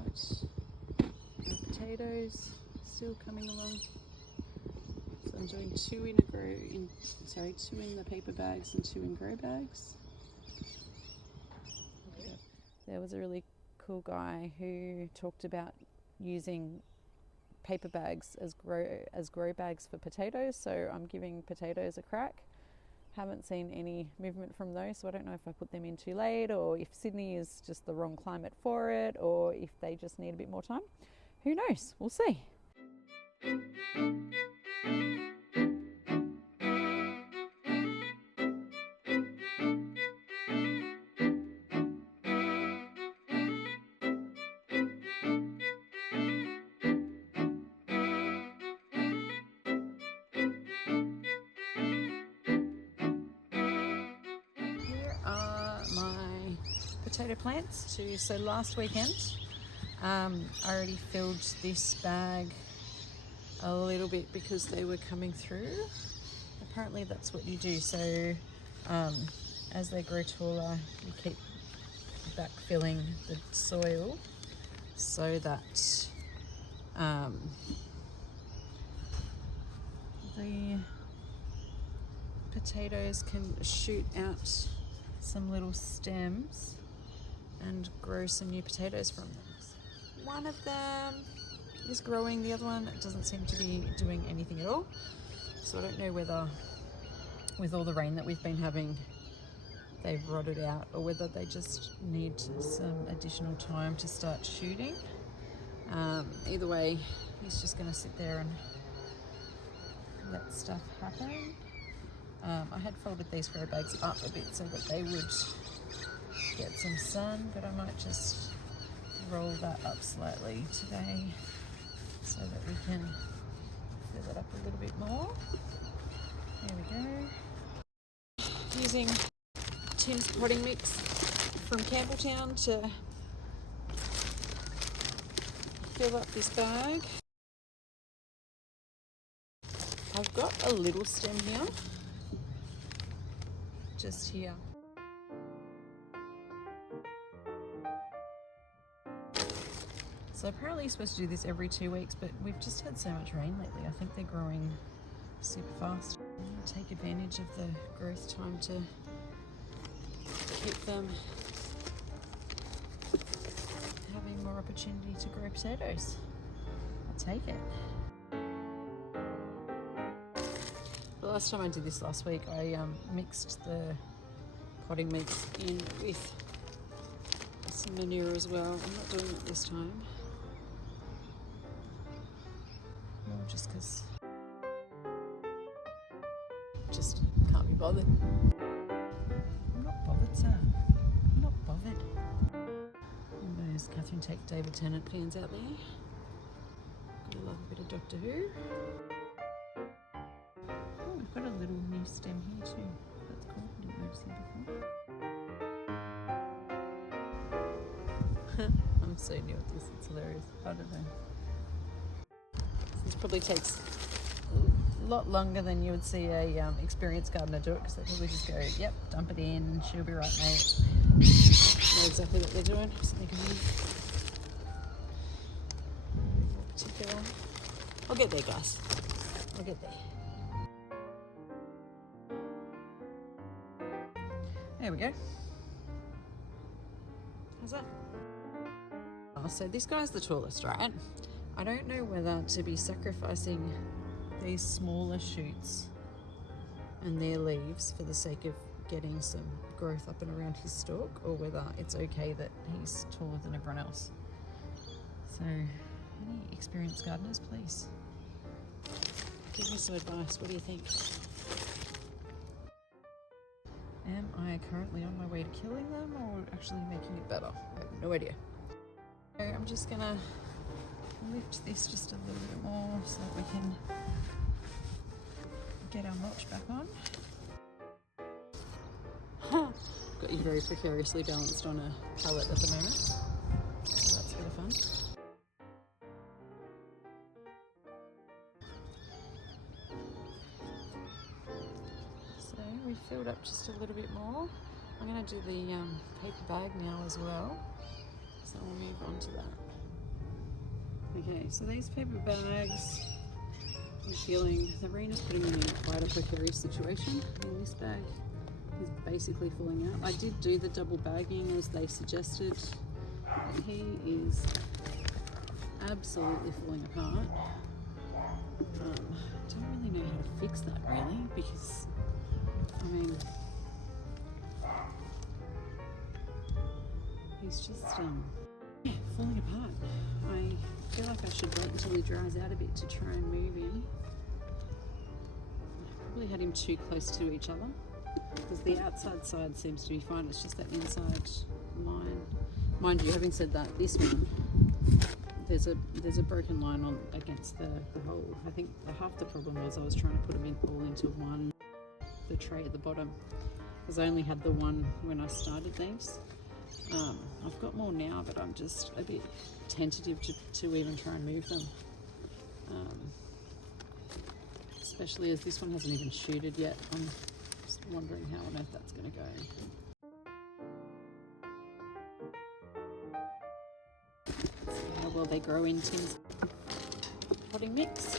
got our potatoes still coming along. So I'm doing two in the paper bags and 2 in grow bags. There was a really cool guy who talked about using paper bags as grow bags for potatoes, so I'm giving potatoes a crack. Haven't seen any movement from those, so I don't know if I put them in too late, or if Sydney is just the wrong climate for it, or if they just need a bit more time. Who knows? We'll see. Potato plants too. So last weekend I already filled this bag a little bit because they were coming through. Apparently that's what you do. So as they grow taller, you keep backfilling the soil so that the potatoes can shoot out some little stems and grow some new potatoes from them. One of them is growing, the other one doesn't seem to be doing anything at all. So I don't know whether with all the rain that we've been having they've rotted out, or whether they just need some additional time to start shooting. Either way, he's just going to sit there and let stuff happen. I had folded these grow bags up a bit so that they would get some sun, but I might just roll that up slightly today so that we can fill it up a little bit more. There we go. Using Tim's potting mix from Campbelltown to fill up this bag. I've got a little stem here, just here. So apparently you're supposed to do this every 2 weeks, but we've just had so much rain lately. I think they're growing super fast. I'm going to take advantage of the growth time to keep them having more opportunity to grow potatoes. I'll take it. The last time I did this last week, I mixed the potting mix in with some manure as well. I'm not doing it this time. More just because just can't be bothered. I'm not bothered, sir. I'm not bothered. And there's Catherine Take David Tennant fans out there. Gotta love a bit of Doctor Who. Oh, we've got a little new stem here too. That's cool. I didn't notice it before. I'm so new at this, it's hilarious. I don't know. This probably takes a lot longer than you would see a experienced gardener do it, because they probably just go, yep, dump it in, she'll be right, mate. Know exactly what they're doing. Just thinking, particular. I'll get there, guys. I'll get there. There we go. How's that? So this guy's the tallest, right? I don't know whether to be sacrificing these smaller shoots and their leaves for the sake of getting some growth up and around his stalk, or whether it's okay that he's taller than everyone else. So, any experienced gardeners, please give me some advice. What do you think? Am I currently on my way to killing them, or actually making it better? I have no idea. So I'm just gonna lift this just a little bit more so that we can get our mulch back on. Got you very precariously balanced on a pallet at the moment, so that's a bit of fun. So we filled up just a little bit more. I'm going to do the paper bag now as well, so we'll move on to that. Okay, so these paper bags, I'm feeling the rain is putting them in quite a precarious situation. And this bag is basically falling out. I did do the double bagging as they suggested. But he is absolutely falling apart. Don't really know how to fix that really, because I mean, he's just falling apart. I feel like I should wait until he dries out a bit to try and move him. I probably had him too close to each other, because the outside side seems to be fine. It's just that inside line. Mind you, having said that, this one, there's a broken line on against the hole. I think half the problem was I was trying to put them all into the tray at the bottom, because I only had the one when I started these. I've got more now, but I'm just a bit tentative to even try and move them. Especially as this one hasn't even shooted yet. I'm just wondering how on earth that's going to go. See how well they grow in Tim's potting mix.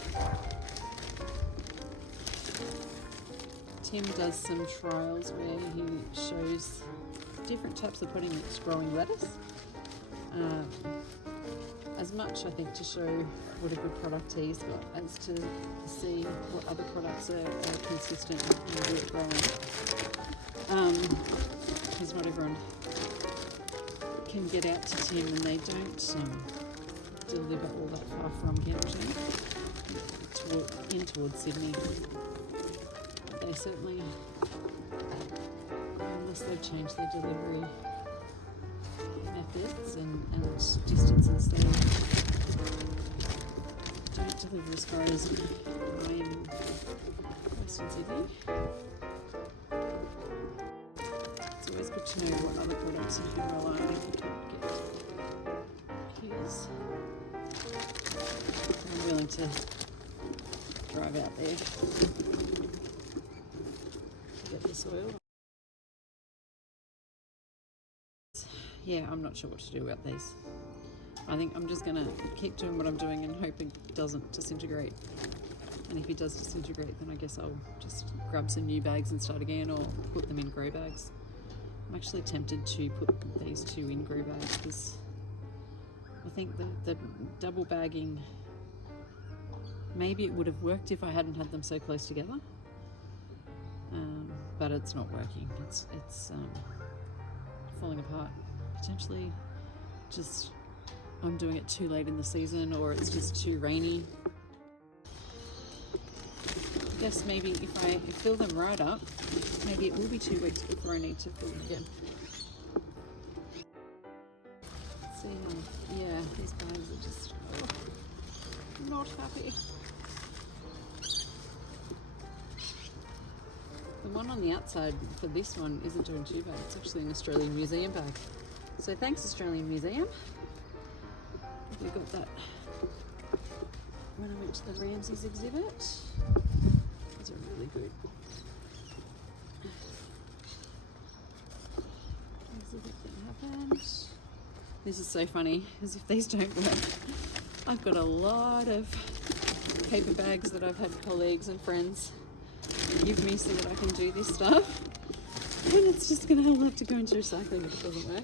Tim does some trials where he shows different types of potting mix growing lettuce. As much, I think, to show what a good product he's got as to see what other products are consistent and good at growing. Because not everyone can get out to Tim, and they don't deliver all that far from Kempton towards Sydney. They certainly, unless they've changed their delivery methods and distances, they don't deliver as far as I am in Western Sydney. It's always good to know what other products you can rely on if you can't get his. I'm willing to drive out there to get the soil. Yeah, I'm not sure what to do about these. I think I'm just going to keep doing what I'm doing and hope it doesn't disintegrate. And if it does disintegrate, then I guess I'll just grab some new bags and start again, or put them in grow bags. I'm actually tempted to put these two in grow bags, because I think the double bagging, maybe it would have worked if I hadn't had them so close together. But it's not working. It's falling apart. Potentially just I'm doing it too late in the season, or it's just too rainy. I guess maybe if I fill them right up, maybe it will be 2 weeks before I need to fill them again. See how, yeah, these bags are just not happy. The one on the outside for this one isn't doing too bad. It's actually an Australian Museum bag. So thanks, Australian Museum. We got that when I went to the Ramsay's exhibit. These are really good. Exhibit that happened. This is so funny, as if these don't work. I've got a lot of paper bags that I've had colleagues and friends give me so that I can do this stuff. And it's just going to have to go into recycling if it doesn't work.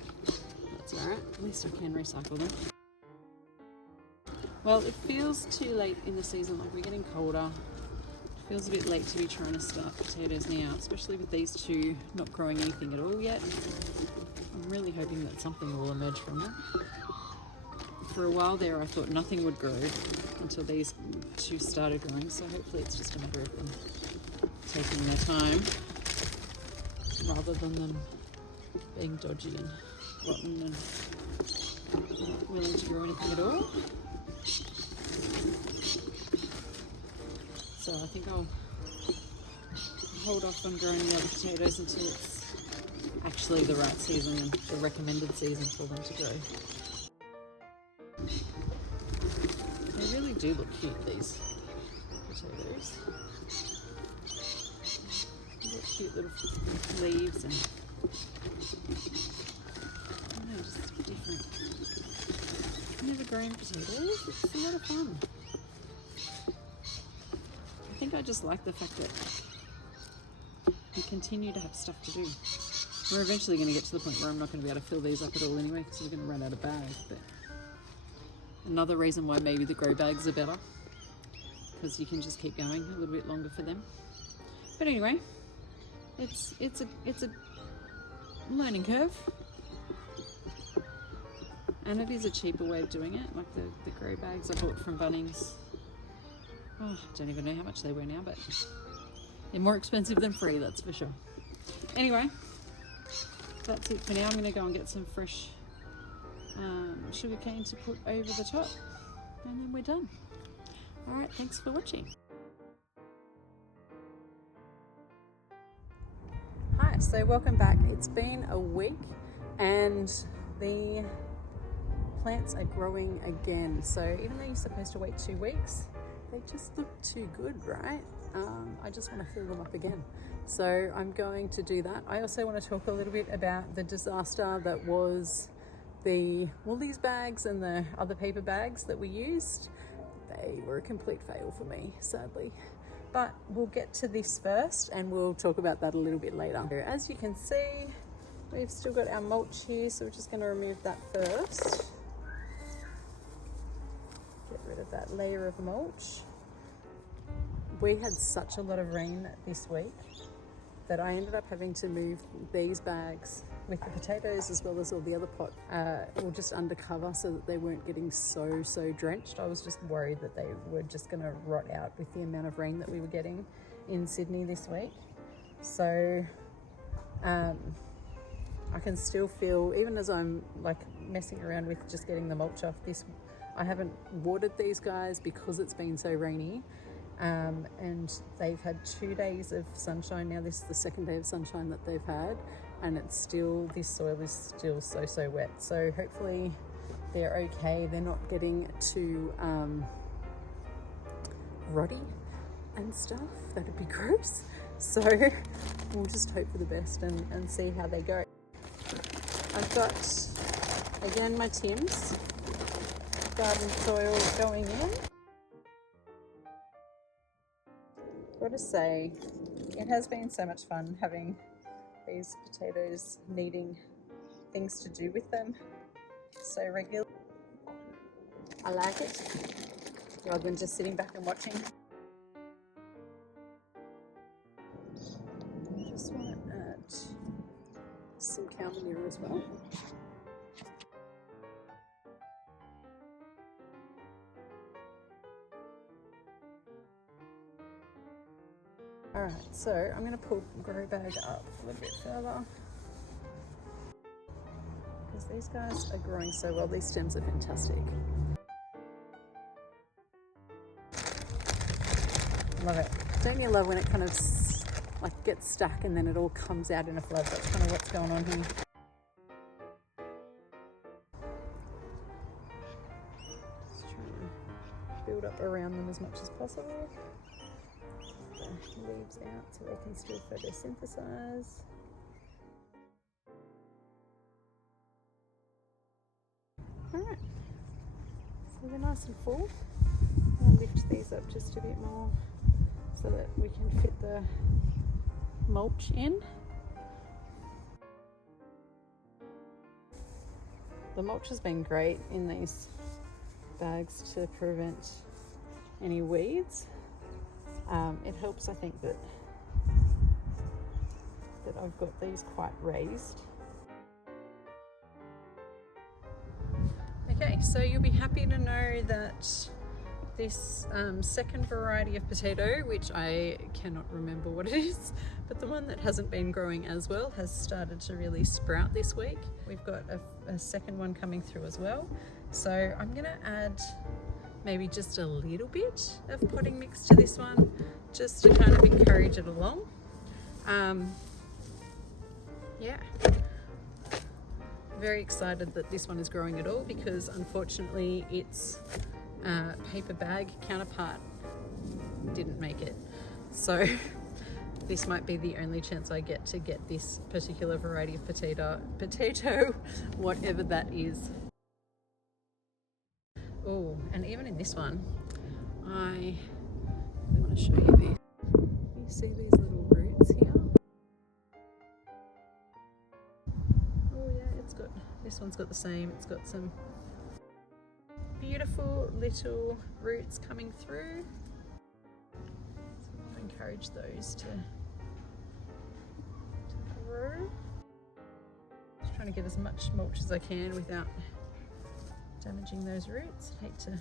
That's alright, at least I can recycle them. Well, it feels too late in the season, like we're getting colder. It feels a bit late to be trying to start potatoes now, especially with these two not growing anything at all yet. I'm really hoping that something will emerge from them. For a while there, I thought nothing would grow until these two started growing, so hopefully it's just a matter of them taking their time rather than them being dodgy and rotten and not willing to grow anything at all. So I think I'll hold off on growing the other potatoes until it's actually the right season and the recommended season for them to grow. They really do look cute, these potatoes. They've got cute little leaves and I don't know, just different. I've never growing potatoes. It's a lot of fun. I think I just like the fact that we continue to have stuff to do. We're eventually going to get to the point where I'm not going to be able to fill these up at all anyway, because we're going to run out of bags. But another reason why maybe the grow bags are better, because you can just keep going a little bit longer for them. But anyway, it's a learning curve, and it is a cheaper way of doing it. Like the grow bags I bought from Bunnings. Oh, I don't even know how much they were now, but they're more expensive than free, that's for sure. Anyway, that's it for now. I'm going to go and get some fresh sugar cane to put over the top, and then we're done. Alright, thanks for watching. Hi, so welcome back. It's been a week and the plants are growing again. So even though you're supposed to wait 2 weeks, they just look too good, right? I just want to fill them up again. So I'm going to do that. I also want to talk a little bit about the disaster that was the Woolies bags and the other paper bags that we used. They were a complete fail for me, sadly. But we'll get to this first and we'll talk about that a little bit later. As you can see, we've still got our mulch here, so we're just going to remove that first. Get rid of that layer of mulch. We had such a lot of rain this week that I ended up having to move these bags with the potatoes as well as all the other pot all just undercover so that they weren't getting so drenched. I was just worried that they were just going to rot out with the amount of rain that we were getting in Sydney this week. So I can still feel, even as I'm like messing around with just getting the mulch off this, I haven't watered these guys because it's been so rainy. And they've had 2 days of sunshine now. This is the second day of sunshine that they've had, and it's still, this soil is still so wet. So hopefully they're okay. They're not getting too rotty and stuff. That'd be gross. So we'll just hope for the best and see how they go. I've got, again, my Tim's garden soil going in. Gotta say, it has been so much fun having these potatoes needing things to do with them so regularly. I like it, rather than just sitting back and watching. Just want to add some cow manure as well. Alright, so I'm going to pull the grow bag up a little bit further because these guys are growing so well. These stems are fantastic. Love it. Don't you love when it kind of like gets stuck and then it all comes out in a flood? That's kind of what's going on here. Just trying to build up around them as much as possible. Leaves out so they can still photosynthesize. Alright, so they're nice and full. I'll lift these up just a bit more so that we can fit the mulch in. The mulch has been great in these bags to prevent any weeds. It helps, I think, that I've got these quite raised. Okay, so you'll be happy to know that this second variety of potato, which I cannot remember what it is, but the one that hasn't been growing as well has started to really sprout this week. We've got a second one coming through as well. So I'm going to add maybe just a little bit of potting mix to this one, just to kind of encourage it along. Yeah, very excited that this one is growing at all, because unfortunately its paper bag counterpart didn't make it. So this might be the only chance I get to get this particular variety of potato, whatever that is. Oh, and even in this one, I really want to show you this. You see these little roots here? Oh yeah, this one's got the same. It's got some beautiful little roots coming through. So I'll encourage those to grow. Just trying to get as much mulch as I can without damaging those roots. I hate to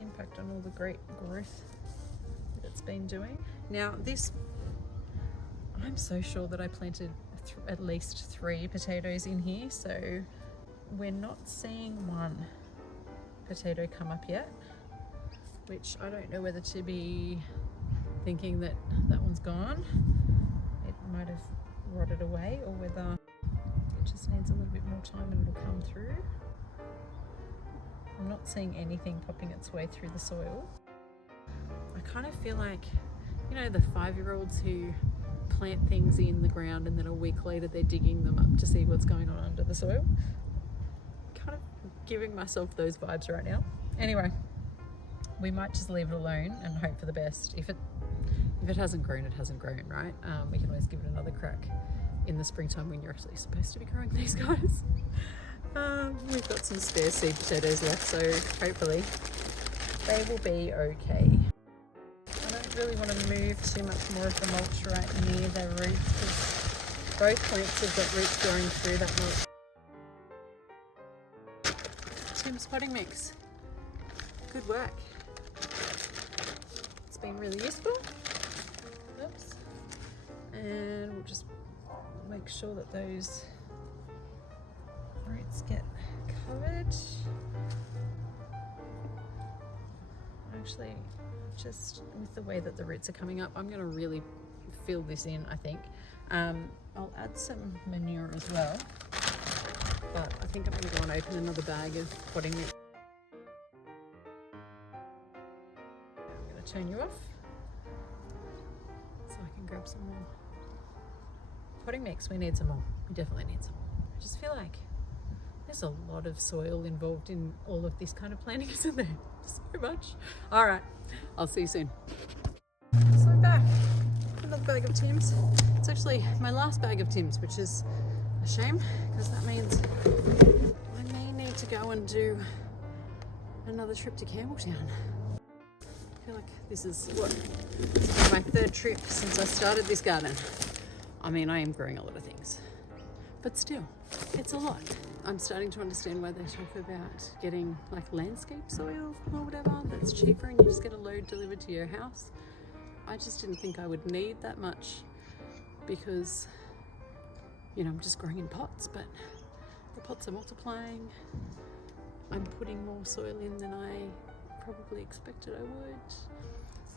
impact on all the great growth that it's been doing. Now this, I'm so sure that I planted at least 3 potatoes in here, so we're not seeing one potato come up yet, which I don't know whether to be thinking that that one's gone, it might have rotted away, or whether it just needs a little bit more time and it'll come through. I'm not seeing anything popping its way through the soil. I kind of feel like, you know, the 5-year-olds who plant things in the ground and then a week later they're digging them up to see what's going on under the soil. Kind of giving myself those vibes right now. Anyway, we might just leave it alone and hope for the best. If it hasn't grown, it hasn't grown, right? We can always give it another crack in the springtime when you're actually supposed to be growing these guys. We've got some spare seed potatoes left, so hopefully they will be okay. I don't really want to move too much more of the mulch right near their roots, because both plants have got roots growing through that mulch. Tim's potting mix. Good work. It's been really useful. Oops. And we'll just make sure that those roots get covered. Actually, just with the way that the roots are coming up, I'm going to really fill this in, I think. I'll add some manure as well, but I think I'm going to go and open another bag of potting mix. I'm going to turn you off so I can grab some more potting mix. We need some more. We definitely need some more. I just feel like there's a lot of soil involved in all of this kind of planting, isn't there? So much. All right, I'll see you soon. So I'm back. Another bag of Tim's. It's actually my last bag of Tim's, which is a shame, because that means I may need to go and do another trip to Campbelltown. I feel like this is my 3rd trip since I started this garden. I mean, I am growing a lot of things, but still, it's a lot. I'm starting to understand why they talk about getting like landscape soil or whatever that's cheaper and you just get a load delivered to your house. I just didn't think I would need that much because, you know, I'm just growing in pots, but the pots are multiplying. I'm putting more soil in than I probably expected I would.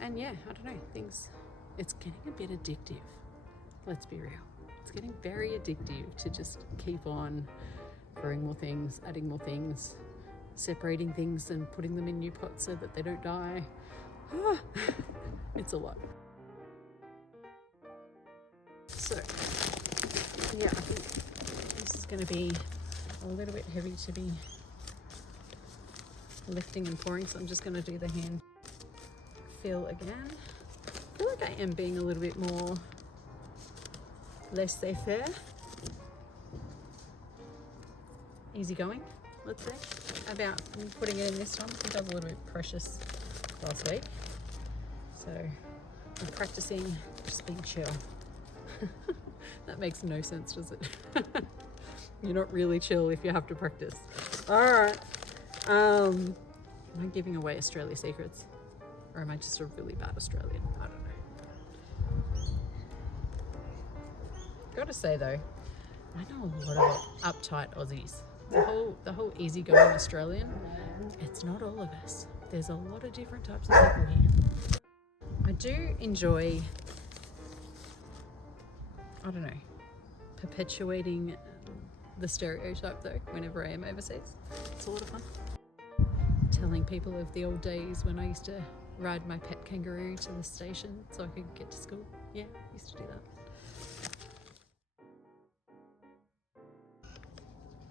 And yeah, I don't know, it's getting a bit addictive. Let's be real. It's getting very addictive to just keep on growing more things, adding more things, separating things and putting them in new pots so that they don't die. It's a lot. So yeah, I think this is going to be a little bit heavy to be lifting and pouring, so I'm just going to do the hand fill again. I feel like I am being a little bit more laissez-faire, easygoing, let's say, about putting it in this time. I think I was a little bit precious last week, so I'm practicing just being chill. That makes no sense, does it? You're not really chill if you have to practice. All right. Am I giving away Australia secrets, or am I just a really bad Australian? I don't know. Gotta say though, I know a lot of uptight Aussies. The whole easygoing Australian, it's not all of us. There's a lot of different types of people here. I do enjoy, I don't know, perpetuating the stereotype though whenever I am overseas. It's a lot of fun. Telling people of the old days when I used to ride my pet kangaroo to the station so I could get to school. Yeah, I used to do that.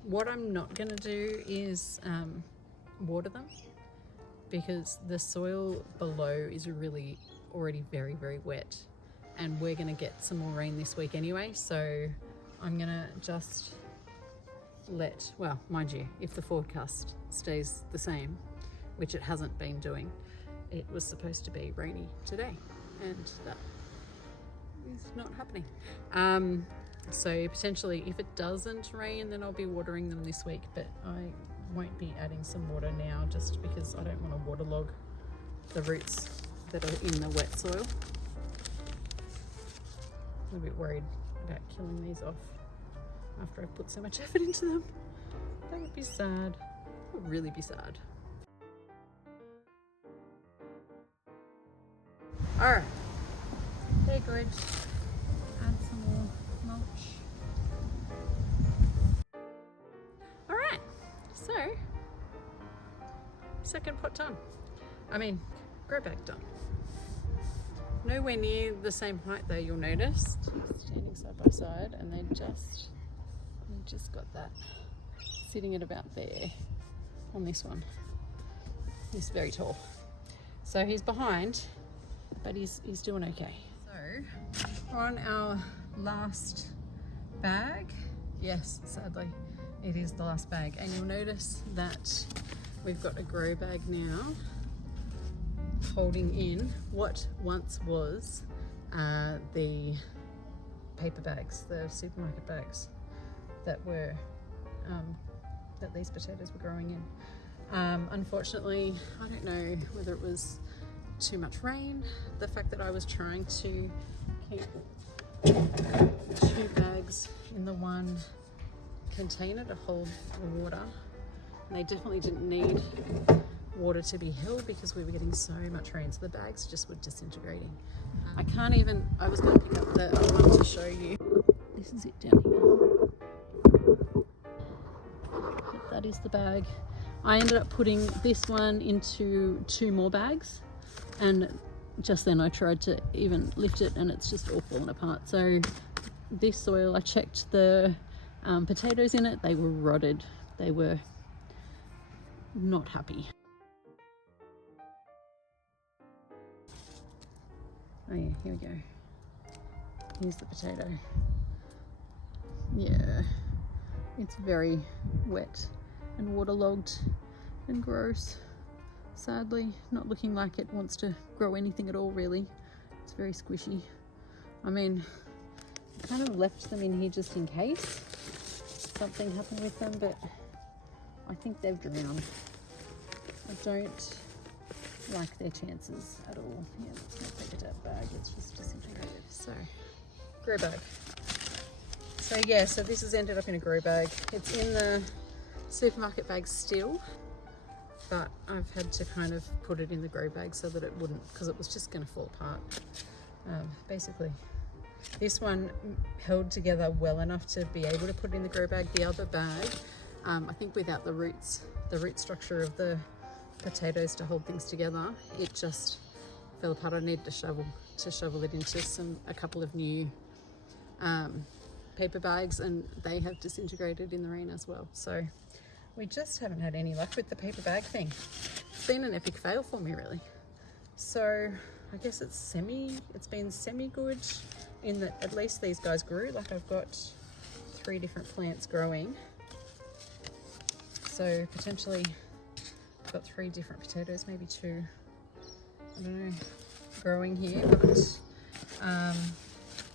What I'm not going to do is water them. because the soil below is really already very, very wet, and we're going to get some more rain this week anyway. So I'm going to just let, well, mind you, if the forecast stays the same, which it hasn't been doing, it was supposed to be rainy today, and that is not happening. So potentially if it doesn't rain, then I'll be watering them this week, but I won't be adding some water now just because I don't want to waterlog the roots that are in the wet soil. I'm a bit worried about killing these off after I've put so much effort into them. That would be sad. That would really be sad. Alright, they're good. Add some more mulch. Alright, so second pot done. I mean, grow bag done. Nowhere near the same height though, you'll notice. Standing side by side, and we've just got that sitting at about there on this one. He's very tall. So he's behind, but he's doing okay. So we're on our last bag. Yes, sadly, it is the last bag. And you'll notice that we've got a grow bag now holding in what once was the paper bags, the supermarket bags that were that these potatoes were growing in. Unfortunately, I don't know whether it was too much rain, the fact that I was trying to keep 2 bags in the one container to hold the water, and they definitely didn't need water to be held because we were getting so much rain, so the bags just were disintegrating. I can't even, I was going to pick up the other one to show you. This is it down here. But that is the bag. I ended up putting this one into 2 more bags, and just then I tried to even lift it and it's just all fallen apart. So this soil, I checked the potatoes in it, they were rotted. They were not happy. Oh yeah, here we go. Here's the potato. Yeah, it's very wet and waterlogged and gross. Sadly, not looking like it wants to grow anything at all, really. It's very squishy. I mean, I kind of left them in here just in case something happened with them, but I think they've drowned. I don't like their chances at all. Yeah, let's not take it out bag, it's just disintegrated. So, grow bag. So yeah, so this has ended up in a grow bag. It's in the supermarket bag still, but I've had to kind of put it in the grow bag so that it wouldn't, because it was just going to fall apart. Basically, this one held together well enough to be able to put it in the grow bag. The other bag, I think without the root structure of the potatoes to hold things together, it just fell apart. I needed to shovel it into a couple of new paper bags, and they have disintegrated in the rain as well. So we just haven't had any luck with the paper bag thing. It's been an epic fail for me, really. So I guess it's been semi good in that at least these guys grew. Like, I've got 3 different plants growing, so potentially I've got 3 different potatoes, maybe 2, I don't know, growing here, but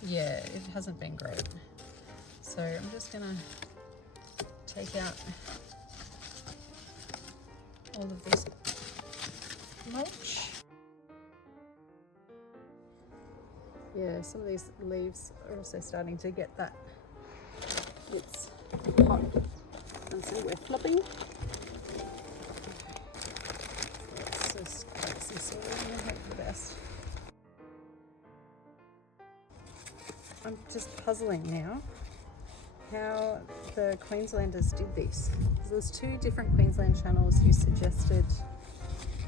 yeah, it hasn't been great. So I'm just gonna take out all of this mulch. Yeah, some of these leaves are also starting to get that it's hot, and so we're flopping. Let's just take some soil and hope for the best. I'm just puzzling now how the Queenslanders did this. There's 2 different Queensland channels who suggested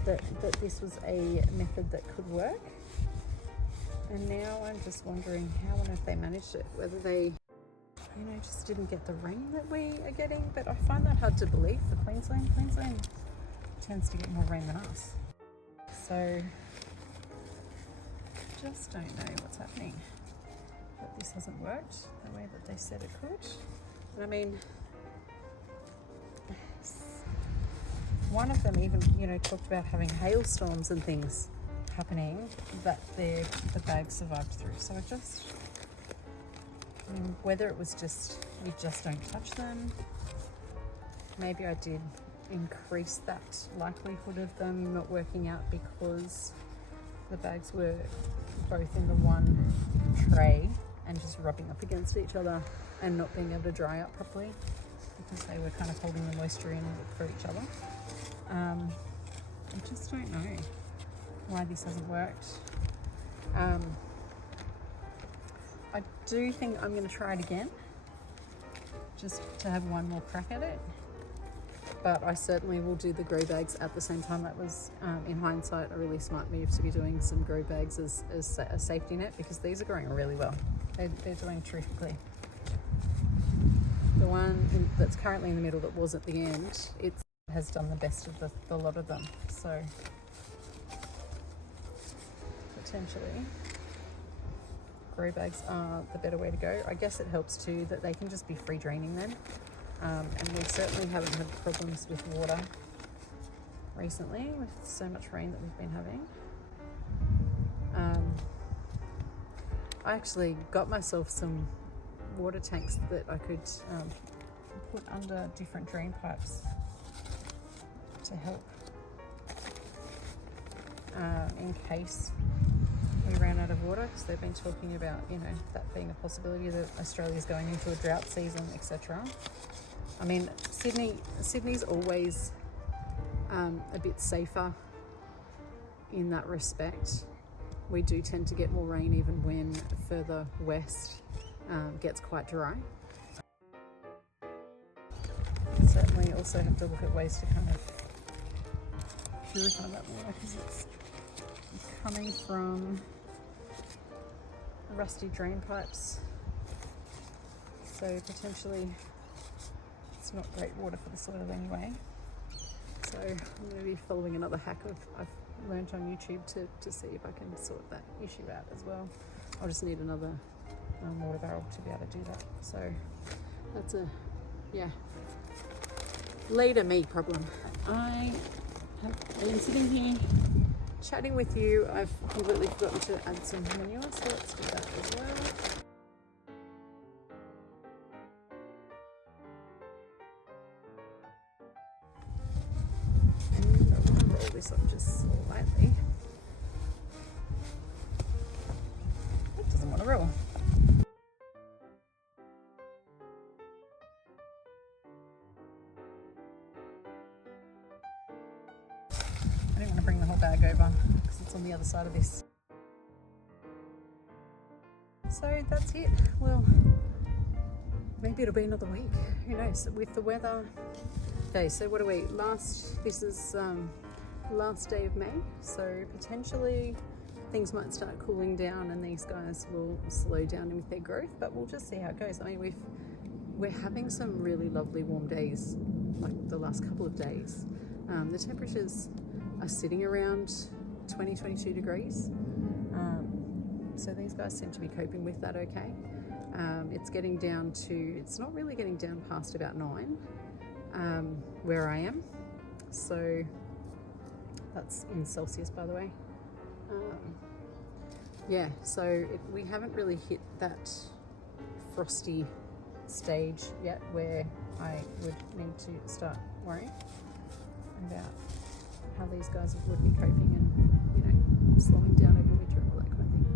that this was a method that could work, and now I'm just wondering how on earth they managed it, whether they, just didn't get the rain that we are getting. But I find that hard to believe for Queensland. Queensland tends to get more rain than us. So just don't know what's happening. But this hasn't worked the way that they said it could. And I mean, one of them even, you know, talked about having hailstorms and things happening that the bag survived through. So it just, I mean, whether it was just, we just don't touch them, maybe I did increase that likelihood of them not working out because the bags were both in the one tray and just rubbing up against each other and not being able to dry out properly because they were kind of holding the moisture in for each other. I just don't know why this hasn't worked. I do think I'm going to try it again just to have one more crack at it, but I certainly will do the grow bags at the same time. That was, in hindsight, a really smart move to be doing some grow bags as a safety net because these are growing really well. They're doing terrifically. The one that's currently in the middle that was at the end, it has done the best of the lot of them. So potentially grow bags are the better way to go. I guess it helps too that they can just be free draining then. And we certainly haven't had problems with water recently with so much rain that we've been having. I actually got myself some water tanks that I could put under different drain pipes to help in case we ran out of water, because they've been talking about, you know, that being a possibility that Australia's going into a drought season, etc. I mean, Sydney's always a bit safer in that respect. We do tend to get more rain even when further west gets quite dry. Certainly also have to look at ways to kind of purify that water because it's coming from rusty drain pipes, so potentially it's not great water for the soil anyway. So I'm going to be following another hack I've learned on YouTube to see if I can sort that issue out as well. I'll just need another water barrel to be able to do that. So that's a, yeah, later me problem. I have been sitting here chatting with you. I've completely forgotten to add some manure, so let's do that as well. And I want to roll this up just slightly. It doesn't want to roll. I didn't want to bring the whole bag over because it's on the other side of this. So that's it. Well, maybe it'll be another week. Who knows? With the weather. Okay, so what are we? This is last day of May. So potentially things might start cooling down and these guys will slow down with their growth. But we'll just see how it goes. I mean, we're having some really lovely warm days, like the last couple of days. The temperatures are sitting around 20-22 degrees, so these guys seem to be coping with that okay. It's getting down to, it's not really getting down past about 9 where I am, so that's in Celsius by the way. Yeah, so we haven't really hit that frosty stage yet where I would need to start worrying about how these guys would be coping and, you know, slowing down over winter and all that kind of thing.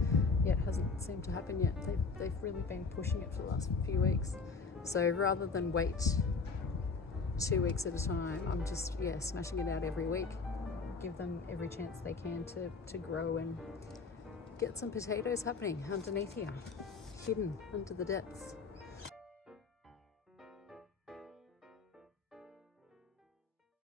Yeah, it hasn't seemed to happen yet. They've really been pushing it for the last few weeks. So rather than wait 2 weeks at a time, I'm just, yeah, smashing it out every week. Give them every chance they can to grow and get some potatoes happening underneath here, hidden under the depths.